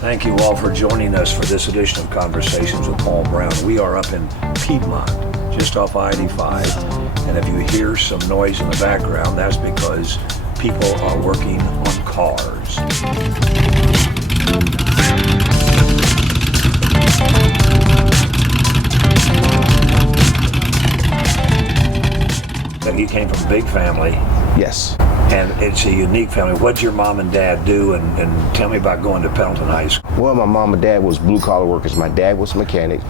Thank you all for joining us for this edition of Conversations with Paul Brown. We are up in Piedmont, just off I-85, and if you hear some noise in the background, that's because people are working on cars. You came from a big family. Yes. And it's a unique family. What'd your mom and dad do? And tell me about going to Pendleton High School. Well, my mom and dad was blue-collar workers. My dad was a mechanic.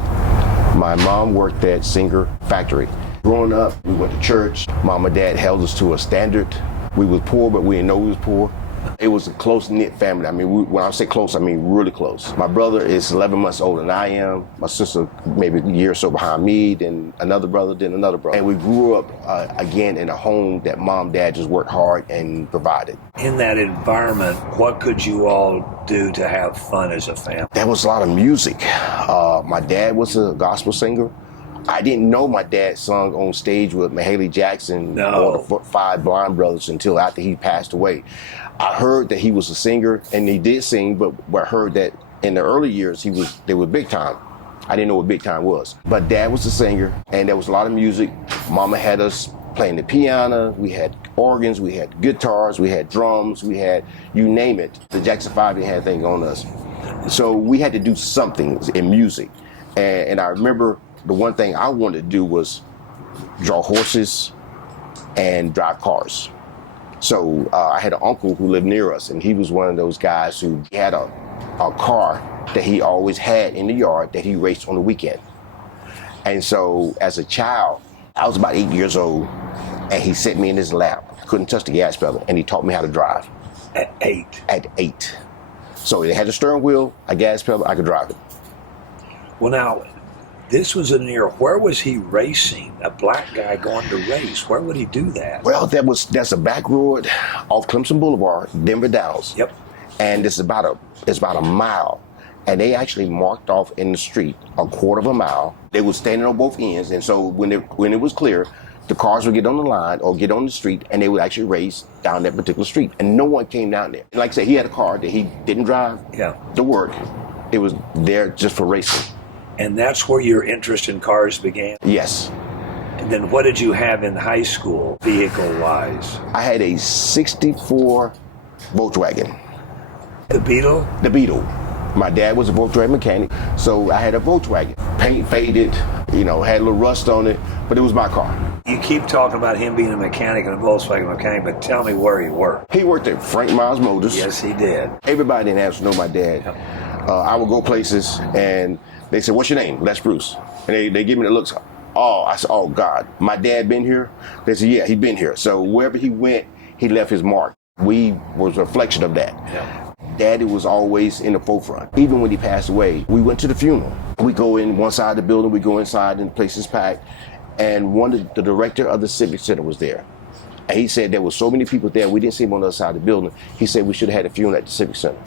My mom worked at Singer Factory. Growing up, we went to church. Mom and dad held us to a standard. We was poor, but we didn't know we was poor. It was a close-knit family. I mean, when I say close, I mean really close. My brother is 11 months older than I am. My sister maybe a year or so behind me, then another brother, then another brother. And we grew up, again, in a home that mom, dad just worked hard and provided. In that environment, what could you all do to have fun as a family? There was a lot of music. My dad was a gospel singer. I didn't know my dad sung on stage with Mahalia Jackson or the Five Blind Brothers until after he passed away. I heard that he was a singer, and he did sing, but I heard that in the early years they were big time. I didn't know what big time was. But Dad was a singer, and there was a lot of music. Mama had us playing the piano. We had organs, we had guitars, we had drums, we had you name it. The Jackson 5 didn't have anything on us. So we had to do something in music. And I remember the one thing I wanted to do was draw horses and drive cars. So I had an uncle who lived near us, and he was one of those guys who had a car that he always had in the yard that he raced on the weekend. And so as a child, I was about 8 years old, and he set me in his lap. Couldn't touch the gas pedal, and he taught me how to drive. At 8? At 8. So it had a steering wheel, a gas pedal, I could drive it. Well, now, this was in the era. Where was he racing? A black guy going to race. Where would he do that? Well, that's a back road off Clemson Boulevard, Denver Dallas. Yep. And it's about a mile. And they actually marked off in the street a quarter of a mile. They were standing on both ends. And so when it was clear, the cars would get on the line or get on the street, and they would actually race down that particular street. And no one came down there. Like I said, he had a car that he didn't drive to work. It was there just for racing. And that's where your interest in cars began? Yes. And then what did you have in high school, vehicle-wise? I had a 64 Volkswagen. The Beetle? The Beetle. My dad was a Volkswagen mechanic, so I had a Volkswagen. Paint faded, had a little rust on it, but it was my car. You keep talking about him being a mechanic and a Volkswagen mechanic, but tell me where he worked. He worked at Frank Miles Motors. Yes, he did. Everybody didn't have to know my dad. Yep. I would go places, and they said, "What's your name?" "Les Bruce." And they give me the looks. Oh, I said, "Oh God, my dad been here?" They said, "Yeah, he been here." So wherever he went, he left his mark. We was a reflection of that. Yeah. Daddy was always in the forefront. Even when he passed away, we went to the funeral. We go in one side of the building, we go inside, and the place is packed. And the director of the Civic Center was there. And he said there were so many people there, we didn't see him on the other side of the building. He said we should have had a funeral at the Civic Center.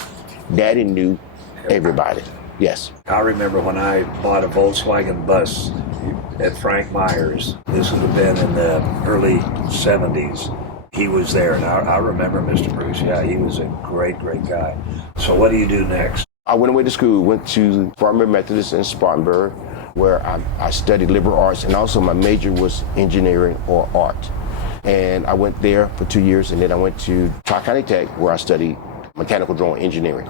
Daddy knew everybody. Yes. I remember when I bought a Volkswagen bus at Frank Myers. This would have been in the early 70s. He was there, and I remember Mr. Bruce. Yeah, he was a great, great guy. So what do you do next? I went away to school, went to Spartanburg Methodist in Spartanburg, where I studied liberal arts, and also my major was engineering or art. And I went there for 2 years, and then I went to Tri-County Tech, where I studied mechanical drawing engineering.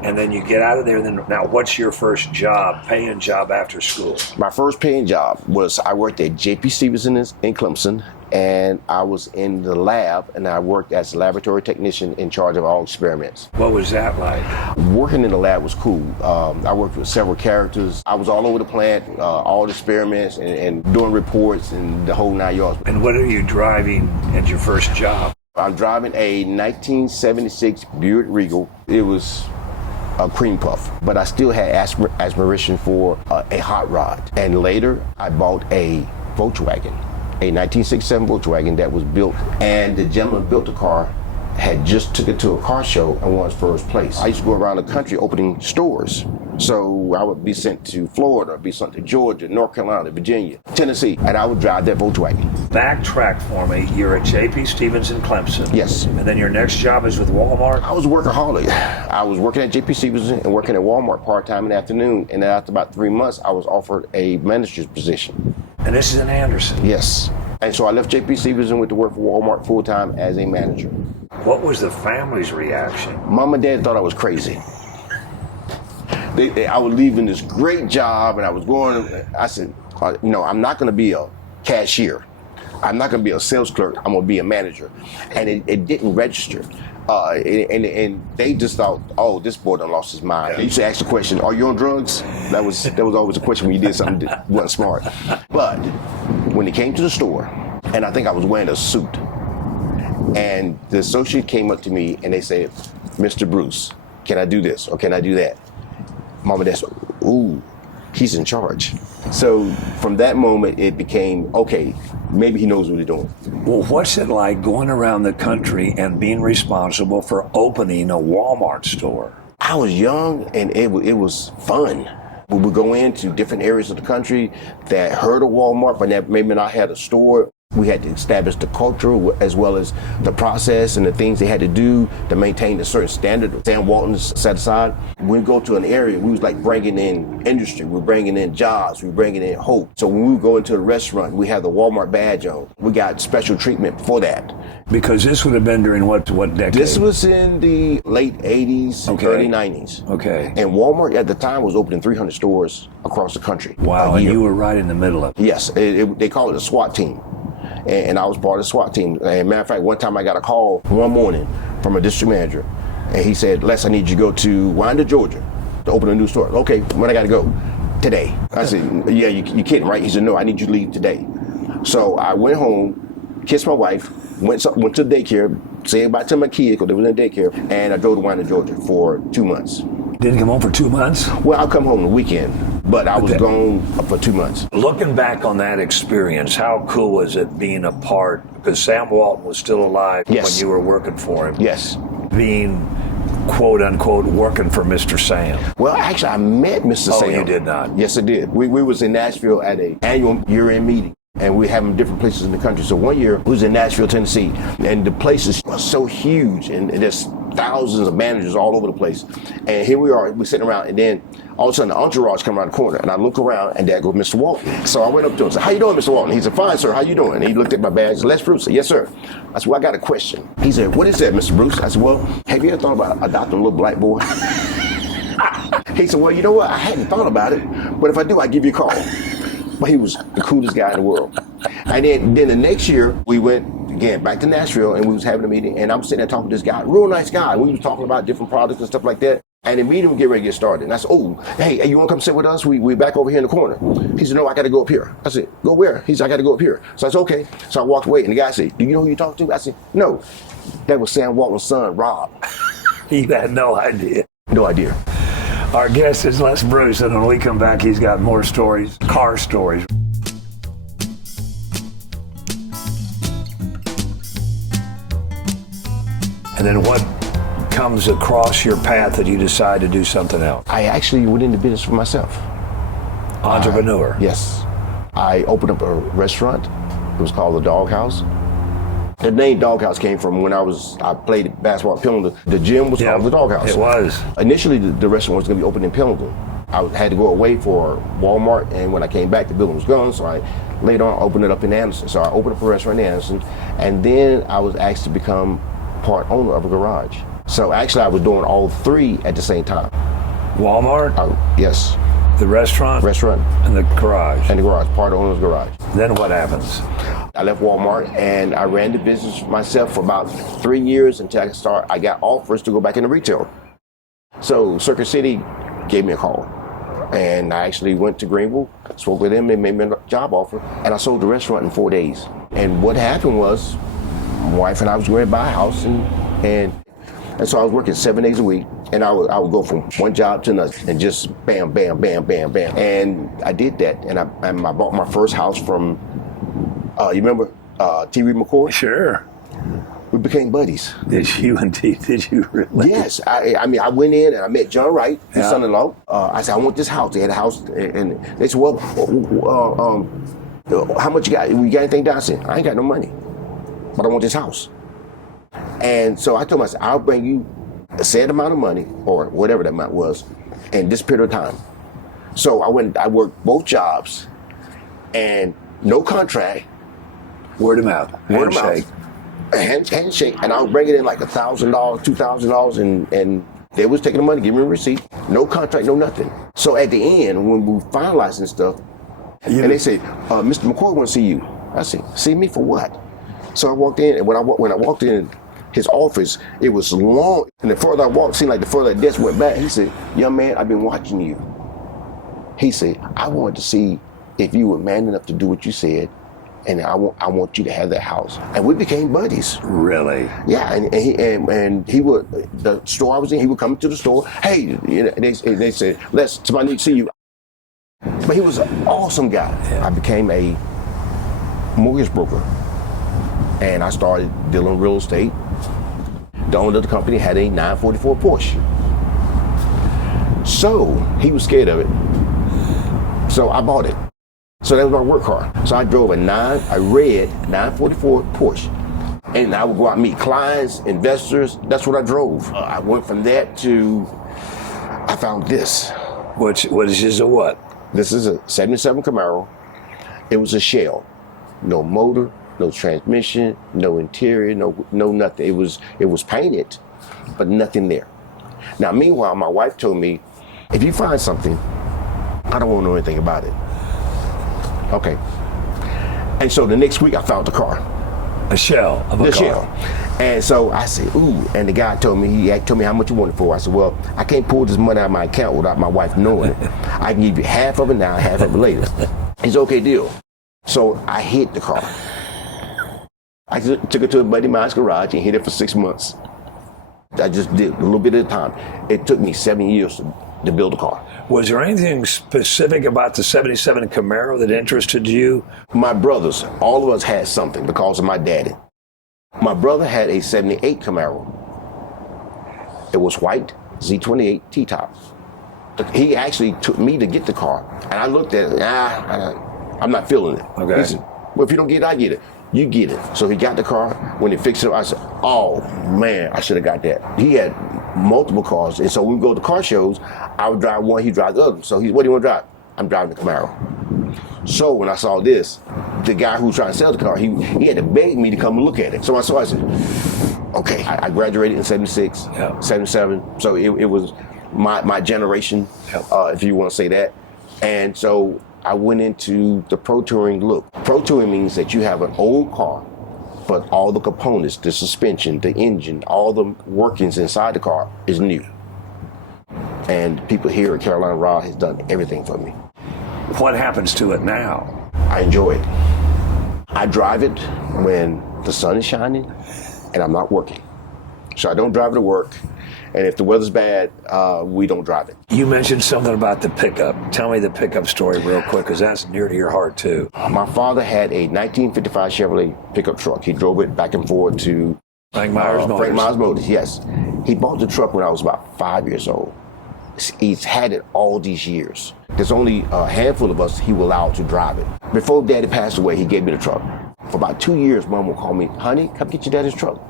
And then you get out of there. Now, what's your first job, paying job after school? My first paying job was I worked at J.P. Stevenson in Clemson, and I was in the lab, and I worked as a laboratory technician in charge of all experiments. What was that like? Working in the lab was cool. I worked with several characters. I was all over the plant, all the experiments, and doing reports and the whole 9 yards. And what are you driving at your first job? I'm driving a 1976 Buick Regal. It was a cream puff, but I still had admiration for a hot rod. And later, I bought a Volkswagen, a 1967 Volkswagen that was built, and the gentleman who built the car had just took it to a car show and won first place. I used to go around the country opening stores. So I would be sent to Florida, be sent to Georgia, North Carolina, Virginia, Tennessee, and I would drive that Volkswagen. Backtrack for me. You're at J.P. Stevens in Clemson. Yes. And then your next job is with Walmart? I was a workaholic. I was working at J.P. Stevens and working at Walmart part-time in the afternoon. And then after about 3 months, I was offered a manager's position. And this is in Anderson? Yes. And so I left J.P. Stevens and went to work for Walmart full-time as a manager. What was the family's reaction? Mom and Dad thought I was crazy. I was leaving this great job and I was going, I said, I'm not going to be a cashier. I'm not going to be a sales clerk. I'm going to be a manager. And it didn't register. And they just thought, oh, this boy done lost his mind. They used to ask the question, are you on drugs? That was always a question when you did something that wasn't smart. But when it came to the store, and I think I was wearing a suit, and the associate came up to me and they said, Mr. Bruce, can I do this or can I do that? Mom and Dad said, ooh, he's in charge. So from that moment, it became, okay, maybe he knows what he's doing. Well, what's it like going around the country and being responsible for opening a Walmart store? I was young and it was fun. We would go into different areas of the country that heard of Walmart, but that maybe not had a store. We had to establish the culture as well as the process and the things they had to do to maintain a certain standard. Sam Walton's set aside. When we go to an area, we was like bringing in industry, we're bringing in jobs, we're bringing in hope. So when we go into a restaurant, we have the Walmart badge on. We got special treatment for that. Because this would have been during what decade? This was in the late 80s, early 90s. Okay. And Walmart at the time was opening 300 stores across the country. Wow, and you were right in the middle of it. Yes, they call it a SWAT team. And I was part of the SWAT team. And matter of fact, one time I got a call one morning from a district manager. And he said, Les, I need you to go to Winder, Georgia to open a new store. Okay, when I got to go? Today. I said, yeah, you kidding, right? He said, no, I need you to leave today. So I went home, kissed my wife, went to daycare, said bye to my kids because they was in daycare, and I drove to Winder, Georgia for 2 months. Didn't come home for 2 months? Well, I'll come home the weekend, but I was gone for 2 months. Looking back on that experience, how cool was it being a part, because Sam Walton was still alive when you were working for him. Yes. Being, quote unquote, working for Mr. Sam. Well, actually, I met Mr. Sam. Oh, you did not? Yes, I did. We was in Nashville at an annual year-end meeting. And we have them different places in the country. So one year, we was in Nashville, Tennessee, and the place is so huge, and there's thousands of managers all over the place. And here we are, we're sitting around, and then all of a sudden, the entourage come around the corner, and I look around, and there goes Mr. Walton. So I went up to him and said, how you doing, Mr. Walton? He said, fine, sir, how you doing? And he looked at my badge, Les Bruce. I said, yes, sir. I said, well, I got a question. He said, what is that, Mr. Bruce? I said, well, have you ever thought about adopting a little black boy? He said, well, you know what? I hadn't thought about it, but if I do, I'll give you a call. But he was the coolest guy in the world. And then the next year, we went again back to Nashville, and we was having a meeting, and I'm sitting there talking to this guy, real nice guy. We was talking about different products and stuff like that. And the meeting would get ready to get started. And I said, oh, hey, you want to come sit with us? We back over here in the corner. He said, no, I got to go up here. I said, go where? He said, I got to go up here. So I said, okay. So I walked away, and the guy said, do you know who you talked to? I said, no. That was Sam Walton's son, Rob. He had no idea. No idea. Our guest is Les Bruce, and when we come back, he's got more stories, car stories. And then what comes across your path that you decide to do something else? I actually went into business for myself. Entrepreneur? Yes. I opened up a restaurant. It was called the Doghouse. The name Doghouse came from when I played basketball at Pendleton. The gym was called the Doghouse. It was. Initially, the restaurant was going to be open in Pendleton. I had to go away for Walmart, and when I came back, the building was gone, so I later on opened it up in Anderson. So I opened up a restaurant in Anderson, and then I was asked to become part owner of a garage. So actually, I was doing all three at the same time. Walmart? Yes. The restaurant? Restaurant. And the garage? And the garage, part owner's garage. Then what happens? I left Walmart and I ran the business myself for about 3 years until I got offers to go back into retail. So Circuit City gave me a call. And I actually went to Greenville, spoke with them, they made me a job offer, and I sold the restaurant in 4 days. And what happened was, my wife and I was ready to buy a house, and so I was working 7 days a week, and I would go from one job to another, and just bam, bam, bam, bam, bam. And I did that, and I bought my first house from, you remember T. Reed McCoy? Sure. We became buddies. Did you indeed? Did you really? Yes. I mean, I went in and I met John Wright, his son-in-law. I said, I want this house. They had a house, and they said, well, How much you got? You got anything down? I said, I ain't got no money, but I want this house. And so I told myself, I'll bring you a set amount of money, or whatever that amount was, in this period of time. So I worked both jobs, and no contract. Word of mouth. Handshake. Handshake. And I'll bring it in like $1,000, $2,000, and they was taking the money, give me a receipt. No contract, no nothing. So at the end, when we finalizing stuff, and they say, Mr. McCoy want to see you. I said, see me for what? So I walked in, and when I walked in his office, it was long. And the further I walked, seemed like the further that desk went back. He said, young man, I've been watching you. He said, I wanted to see if you were man enough to do what you said, and I want you to have that house. And we became buddies. Really? Yeah, and he would, the store I was in, he would come to the store. Hey, they said, somebody need to see you. But he was an awesome guy. Yeah. I became a mortgage broker, and I started dealing in real estate. The owner of the company had a 944 Porsche. So he was scared of it. So I bought it. So that was my work car. So I drove a red 944 Porsche. And I would go out and meet clients, investors. That's what I drove. I went from that to, I found this. What is this, a what? This is a 77 Camaro. It was a shell. No motor, no transmission, no interior, no nothing. It was painted, but nothing there. Now, meanwhile, my wife told me, if you find something, I don't want to know anything about it. Okay. And so the next week I found the car. A shell of a car. Shell. And so I said, ooh, and the guy told me, he told me how much you wanted for. I said, well, I can't pull this money out of my account without my wife knowing it. I can give you half of it now, half of it later. He said, okay, deal. So I hid the car. I took it to a buddy of mine's garage and hid it for 6 months. I just did a little bit at a time. It took me 7 years to build a car. Was there anything specific about the 77 Camaro that interested you? My brothers, all of us had something because of my daddy. My brother had a 78 Camaro. It was white, Z28 T-top. He actually took me to get the car, and I looked at it, I'm not feeling it. Okay. He said, well, if you don't get it, I get it. You get it. So he got the car. When he fixed it, I said, oh, man, I should have got that. He had multiple cars, and so when we go to car shows, I would drive one, he'd drive the other. So what do you want to drive? I'm driving the Camaro. So when I saw this, the guy who was trying to sell the car, he had to beg me to come and look at it. So I said, okay. I graduated in 76, 77. So it was my generation, if you want to say that. And so I went into the Pro Touring look. Pro Touring means that you have an old car, but all the components, the suspension, the engine, all the workings inside the car is new. And people here at Carolina Rod has done everything for me. What happens to it now? I enjoy it. I drive it when the sun is shining and I'm not working. So I don't drive it to work. And if the weather's bad, we don't drive it. You mentioned something about the pickup. Tell me the pickup story real quick, because that's near to your heart, too. My father had a 1955 Chevrolet pickup truck. He drove it back and forth to Frank Myers Motors. Frank Myers Motors, yes. He bought the truck when I was about 5 years old. He's had it all these years. There's only a handful of us he will allow to drive it. Before Daddy passed away, he gave me the truck. For about 2 years, Mom would call me, honey, come get your daddy's truck.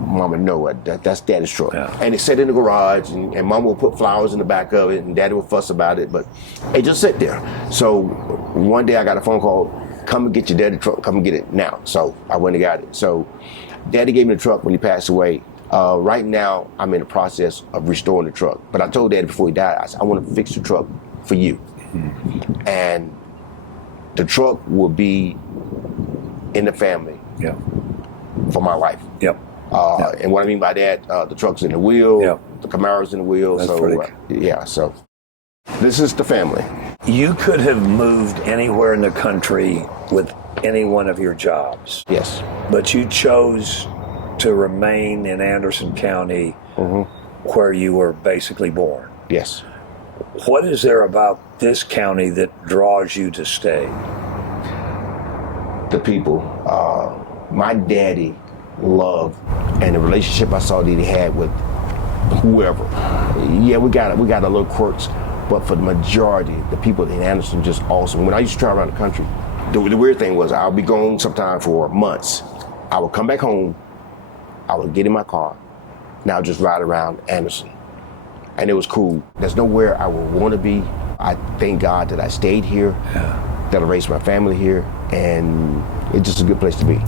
Mama, no, that's Daddy's truck. Yeah. And it sat in the garage, and Mama would put flowers in the back of it, and Daddy would fuss about it, but it just sat there. So one day I got a phone call, come and get your daddy's truck, come and get it now. So I went and got it. So Daddy gave me the truck when he passed away. Right now, I'm in the process of restoring the truck. But I told Daddy before he died, I said, I want to fix the truck for you. Mm-hmm. And the truck will be in the family for my life. Yep. And what I mean by that, the truck's in the wheel, the Camaro's in the wheel. That's so this is the family. You could have moved anywhere in the country with any one of your jobs. Yes. But you chose to remain in Anderson County, where you were basically born. Yes. What is there about this county that draws you to stay? The people. My daddy loved, and the relationship I saw that he had with whoever. Yeah, we got a little quirks, but for the majority, the people in Anderson just awesome. When I used to travel around the country, The weird thing was I'll be gone sometime for months. I would come back home, I would get in my car, and I'll just ride around Anderson. And it was cool. There's nowhere I would want to be. I thank God that I stayed here, that I raised my family here, and it's just a good place to be.